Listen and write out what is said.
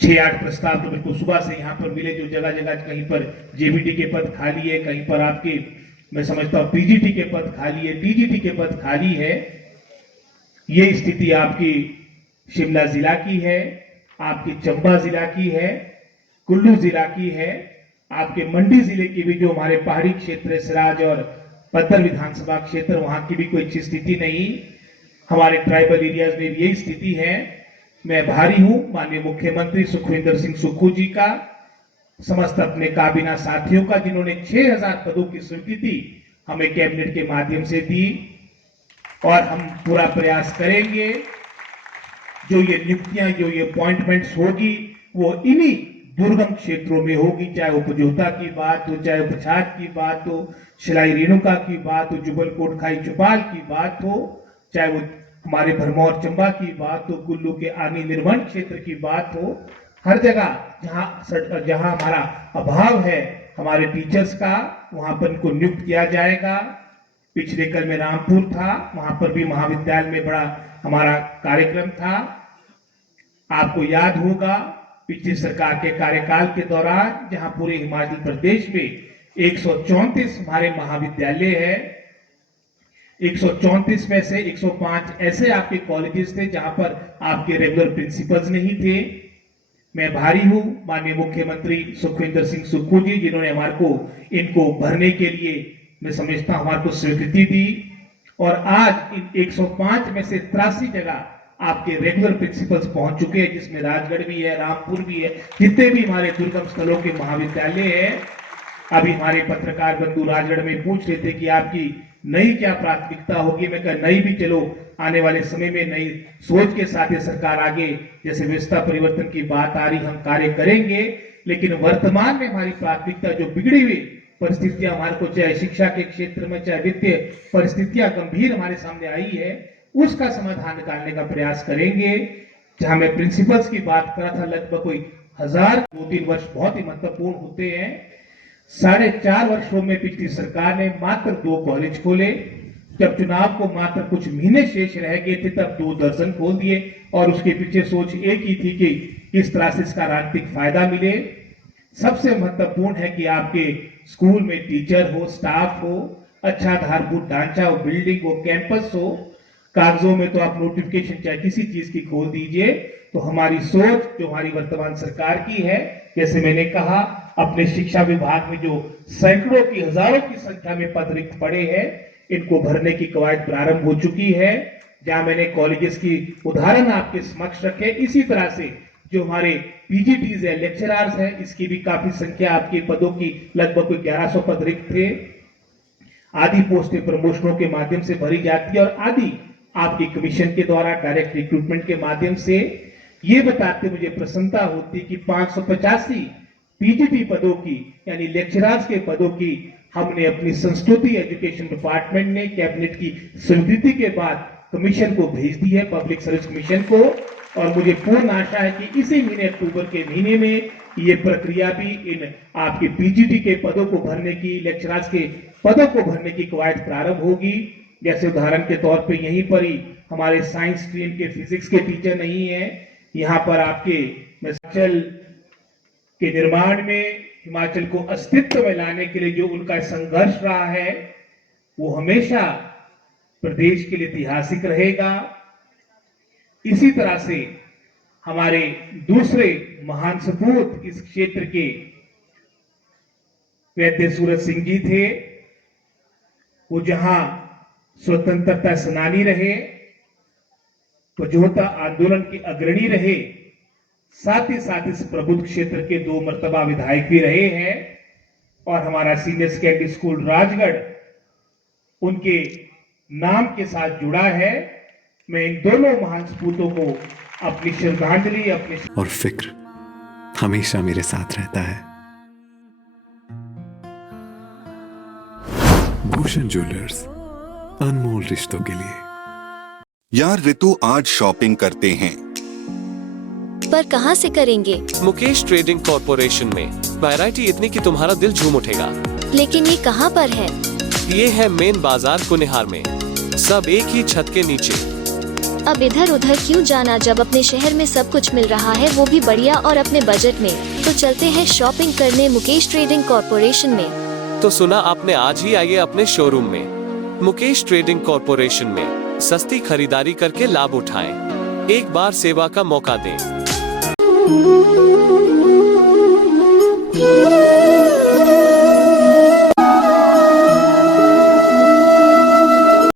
6-8 प्रस्ताव तो बिल्कुल सुबह से यहाँ पर मिले, जो जगह जगह कहीं पर जेबीटी के पद खाली है, कहीं पर आपके मैं समझता हूँ पीजीटी के पद खाली है, टीजीटी के पद खाली है। ये स्थिति आपकी शिमला जिला की है, आपकी चंबा जिला की है, कुल्लू जिला की है, आपके मंडी जिले की भी जो हमारे पहाड़ी क्षेत्र है, सिराज और पत्थर विधानसभा क्षेत्र, वहां की भी कोई अच्छी स्थिति नहीं। हमारे ट्राइबल एरियाज में भी यही स्थिति है। मैं आभारी हूं माननीय मुख्यमंत्री सुखविंदर सिंह सुक्खू जी का, समस्त अपने काबीना साथियों का, जिन्होंने 6000 पदों की स्वीकृति हमें कैबिनेट के माध्यम से दी। और हम पूरा प्रयास करेंगे जो ये नियुक्तियां, जो ये अपॉइंटमेंट्स होगी, वो इन्हीं दुर्गम क्षेत्रों में होगी, चाहे उपजोता की बात हो, चाहे उपछात की बात हो, शिलाई रेणुका की बात हो, जुबल कोटखाई चुपाल की बात हो, चाहे वो हमारे भरमौर चंबा की बात हो, कुल्लू के आनी निर्वहन क्षेत्र की बात हो। हर जगह जहां हमारा अभाव है हमारे टीचर्स का, वहां पर इनको नियुक्त किया जाएगा। पिछले कल में रामपुर था, वहां पर भी महाविद्यालय में बड़ा हमारा कार्यक्रम था। आपको याद होगा पिछली सरकार के कार्यकाल के दौरान जहां पूरे हिमाचल प्रदेश में 134 हमारे महाविद्यालय है, 134 में से 105 ऐसे आपके कॉलेजेस थे जहां पर आपके रेगुलर प्रिंसिपल्स नहीं थे। मैं आभारी हूं माननीय मुख्यमंत्री सुखविंदर सिंह सुक्खू जी, जिन्होंने हमारे को इनको भरने के लिए मैं समझता हूं हमारे को स्वीकृति दी। और आज इन 105 में से 83 जगह आपके रेगुलर प्रिंसिपल्स पहुंच चुके हैं, जिसमें राजगढ़ भी है, रामपुर भी है, जितने भी हमारे दुर्गम स्थलों के महाविद्यालय है। अभी हमारे पत्रकार बंधु राजगढ़ में पूछ रहे थे कि आपकी नई क्या प्राथमिकता होगी। मैं कहा नई भी चलो, आने वाले समय में नई सोच के साथ ये सरकार आगे, जैसे व्यवस्था परिवर्तन की बात आ रही, हम कार्य करेंगे। लेकिन वर्तमान में हमारी प्राथमिकता जो बिगड़ी हुई परिस्थितियां हमारे को, चाहे शिक्षा के क्षेत्र में, चाहे वित्तीय परिस्थितियां गंभीर हमारे सामने आई है, उसका समाधान निकालने का प्रयास करेंगे। जहां मैं प्रिंसिपल्स की बात कर रहा था, लगभग कोई 1000, 2-3 वर्ष बहुत ही महत्वपूर्ण होते हैं। 4.5 वर्षों में पिछली सरकार ने मात्र 2 कॉलेज खोले। जब चुनाव को मात्र कुछ महीने शेष रह गए थे, तब 2 दर्जन खोल दिए। और उसके पीछे सोच एक ही थी कि किस तरह से इसका राजनीतिक फायदा मिले। सबसे महत्वपूर्ण है कि आपके स्कूल में टीचर हो, स्टाफ हो, अच्छा आधारभूत ढांचा हो, बिल्डिंग हो, कैंपस हो। कागजों में तो आप नोटिफिकेशन चाहे किसी चीज की खोल दीजिए। तो हमारी सोच जो हमारी वर्तमान सरकार की है, जैसे मैंने कहा, अपने शिक्षा विभाग में जो सैकड़ों की, हजारों की संख्या में पद रिक्त पड़े हैं, इनको भरने की कवायद प्रारंभ हो चुकी है। जहां मैंने कॉलेजेस की उदाहरण आपके समक्ष रखे, इसी तरह से जो हमारे पीजीटीज है, लेक्चरर्स है, इसकी भी काफी संख्या आपके पदों की लगभग कोई 1100 पद रिक्त थे। आदि पोस्टें प्रमोशनों के माध्यम से भरी जाती है और आदि आपकी कमीशन के द्वारा डायरेक्ट रिक्रूटमेंट के माध्यम से। ये बताते मुझे प्रसन्नता होती कि 585 पीजीटी पदों की, यानी लेक्चरर्स के पदों की, हमने अपनी संस्कृति एजुकेशन डिपार्टमेंट ने कैबिनेट की स्वीकृति के बाद कमीशन को भेज दी है, पब्लिक सर्विस कमीशन को। और मुझे पूर्ण आशा है कि इसी महीने, अक्टूबर के महीने में, ये प्रक्रिया भी इन आपके पीजीटी के पदों को भरने की, लेक्चरर्स के पदों को भरने की कवायद प्रारंभ होगी। जैसे उदाहरण के तौर पे यहीं पर ही हमारे साइंस स्ट्रीम के फिजिक्स के टीचर नहीं है। यहाँ पर आपके हिमाचल के निर्माण में, हिमाचल को अस्तित्व में लाने के लिए जो उनका संघर्ष रहा है, वो हमेशा प्रदेश के लिए ऐतिहासिक रहेगा। इसी तरह से हमारे दूसरे महान सपूत इस क्षेत्र के वैद्य सूरज सिंह जी थे। वो जहां स्वतंत्रता सेनानी रहे, स्वतंत्रता आंदोलन के अग्रणी रहे, साथ ही साथ इस प्रबुद्ध क्षेत्र के 2 मर्तबा विधायक भी रहे हैं। और हमारा सीनियर सेकेंडरी स्कूल राजगढ़ उनके नाम के साथ जुड़ा है। मैं इन दोनों महान सपूतों को अपनी श्रद्धांजलि, अपने और फिक्र हमेशा मेरे साथ रहता है। भूषण ज्वेलर्स, अनमोल रिश्तों के लिए। यार रितु, आज शॉपिंग करते हैं। पर कहां से करेंगे? मुकेश ट्रेडिंग कॉर्पोरेशन में वैरायटी इतनी कि तुम्हारा दिल झूम उठेगा। लेकिन ये कहां पर है? ये है मेन बाजार कुनिहार में, सब एक ही छत के नीचे। अब इधर उधर क्यों जाना जब अपने शहर में सब कुछ मिल रहा है, वो भी बढ़िया और अपने बजट में। तो चलते हैं शॉपिंग करने मुकेश ट्रेडिंग कॉरपोरेशन में। तो सुना आपने, आज ही आइए अपने शोरूम में मुकेश ट्रेडिंग कॉरपोरेशन में सस्ती खरीदारी करके लाभ उठाएं। एक बार सेवा का मौका दें।